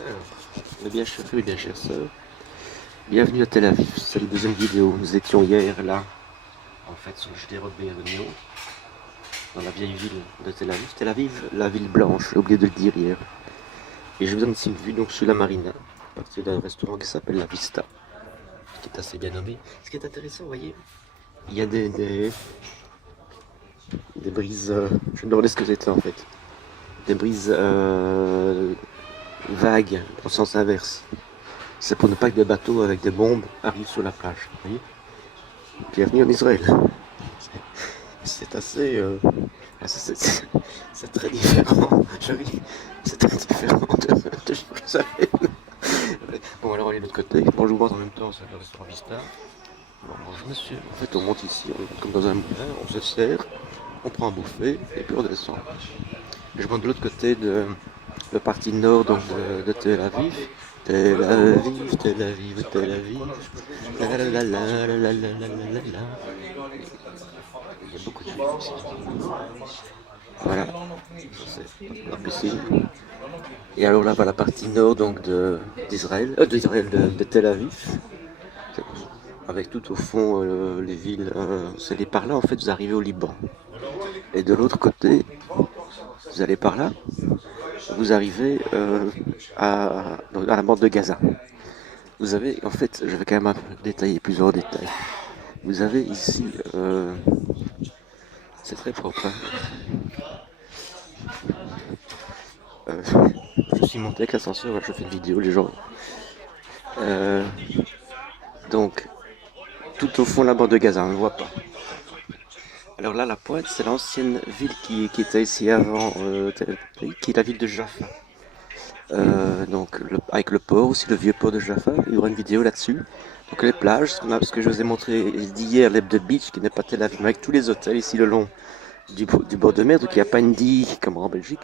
Alors, mes bien chers frères et bien chères sœurs, bienvenue à Tel Aviv. C'est la deuxième vidéo. Nous étions hier là, en fait, sur le Sderot Be'eronio, dans la vieille ville de Tel Aviv. Tel Aviv, la ville blanche, j'ai oublié de le dire hier. Et je vous donne ici une vue donc sur la marina, à partir d'un restaurant qui s'appelle La Vista, qui est assez bien nommé. Ce qui est intéressant, vous voyez, il y a des brises, je me demandais ce que c'était en fait, des brises vagues, en sens inverse. C'est pour ne pas que des bateaux avec des bombes arrivent sur la plage. Vous voyez, bienvenue en Israël. C'est assez. C'est très différent. C'est très différent de Jérusalem. Bon, alors on est de l'autre côté. Bon, je vous montre en même temps, c'est le restaurant Vista. Bon, je me suis. En fait, on monte ici, on est comme dans un moulin, on se sert, on prend un bouffet et puis on descend. Je monte de l'autre côté de la partie nord donc de Tel Aviv. Tel Aviv, Tel Aviv, Tel Aviv. La la la la la la la la la la. Il y a beaucoup de juifs ici. Voilà, c'est la piscine. Et alors là, va la partie nord donc d'Israël, de Tel Aviv, avec tout au fond les villes. C'est par là en fait vous arrivez au Liban. Et de l'autre côté, vous allez par là, vous arrivez à la bande de Gaza. Vous avez, en fait, je vais quand même détailler plusieurs détails. Vous avez ici, c'est très propre. Je suis monté avec l'ascenseur, je fais une vidéo, les gens. Donc, tout au fond la bande de Gaza, on ne voit pas. Alors là, la pointe, c'est l'ancienne ville qui était ici avant, qui est la ville de Jaffa. Donc, avec le port, aussi le vieux port de Jaffa, il y aura une vidéo là-dessus. Donc les plages, ce que je vous ai montré d'hier, l'Ebde Beach, qui n'est pas Tel Aviv, mais avec tous les hôtels ici le long du bord de mer, donc il n'y a pas une digue comme en Belgique,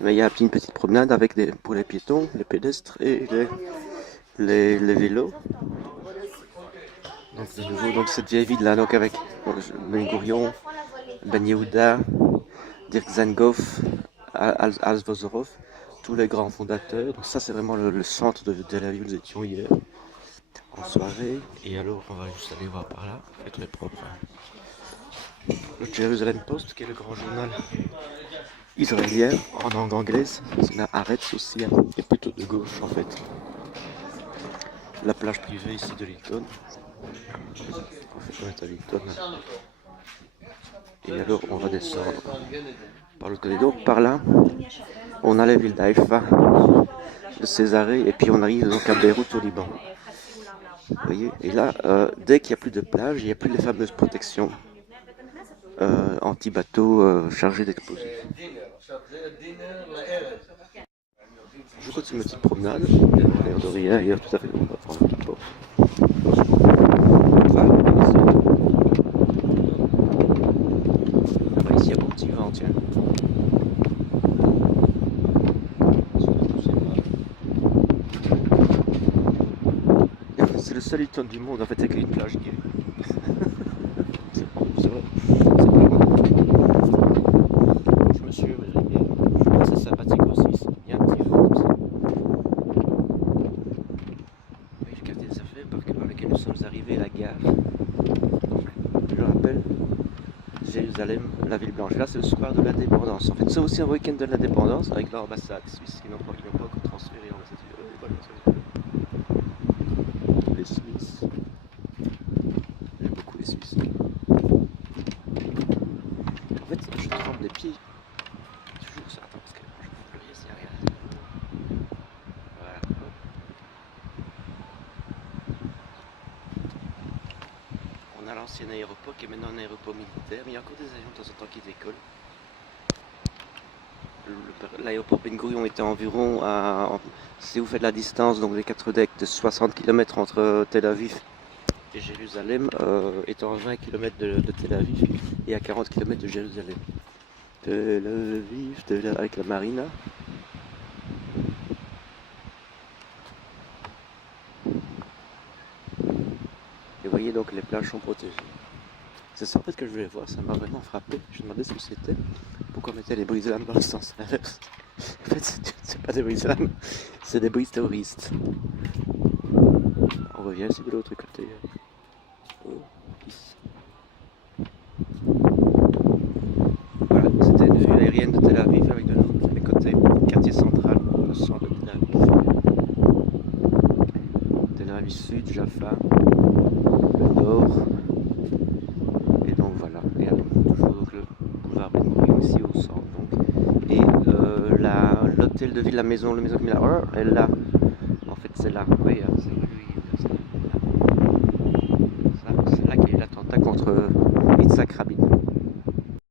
mais il y a une petite promenade avec pour les piétons, les pédestres et les vélos. Donc de nouveau, donc cette vieille ville là, donc avec Ben Gurion, Ben Yehuda, Dirk Zangoff, Al-Vozorov, tous les grands fondateurs. Donc ça c'est vraiment le centre de Tel Aviv où nous étions hier en soirée. Et alors on va juste aller voir par là, c'est très propre. Le Jerusalem Post qui est le grand journal israélien en langue anglaise, c'est la Haaretz aussi, hein, et plutôt de gauche en fait. La plage privée ici de Hilton. En fait on est à Hilton. Et alors on va descendre par l'autre côté. Donc par là, on a la ville d'Haïfa, de Césarée, et puis on arrive donc à Beyrouth au Liban. Vous voyez, et là, dès qu'il n'y a plus de plage, il n'y a plus les fameuses protections anti-bateaux chargés d'explosifs. Je continue ma petite promenade, l'air de rien, ailleurs tout à fait, on va prendre un petit pause. Ah, ici il y a beaucoup de vent, tiens. C'est le seul Hilton du monde en fait avec une plage qui est. C'est vrai. C'est pas loin. Je me suis bien. C'est sympathique aussi. Il y a un petit vent comme ça. Oui, le quartier des affaires par lequel nous sommes arrivés à la gare. Donc, je rappelle, Jérusalem, la ville blanche. Là, c'est le square de l'indépendance. En fait, c'est aussi un week-end de l'indépendance avec l'ambassade suisse qui n'ont pas encore transféré l'ambassade. Les Suisses. J'aime beaucoup les Suisses. En fait, je tremble les pieds. Toujours ça. Attends, parce que je peux plus ici, regarde. Voilà. On a l'ancien aéroport qui est maintenant un aéroport militaire, mais il y a encore des avions de temps en temps qui décollent. L'aéroport Ben Gurion était environ si vous faites la distance, donc les 4 decks de 60 km entre Tel Aviv et Jérusalem, étant à 20 km de Tel Aviv et à 40 km de Jérusalem. Tel Aviv, avec la marina. Et vous voyez donc les plages sont protégées. C'est ça en fait que je voulais voir, ça m'a vraiment frappé. Je me demandais ce que c'était. Pourquoi on mettait les brises lames dans le sens inverse. fait, c'est pas des brisames, c'est des brises terroristes. On revient ici de l'autre côté. Oh, ici. Voilà, c'était une vue aérienne de Tel Aviv avec de l'autre les côtés, quartier central, le centre de Tel Aviv. Tel Aviv Sud, Jaffa, le nord. Et donc voilà, et toujours donc, le boulevard Ben Gurion ici au centre. Donc. Et l'hôtel de ville, la maison qui met là, elle est là. En fait, c'est là. Oui, c'est lui. C'est là qu'il y a eu l'attentat contre Yitzhak Rabin.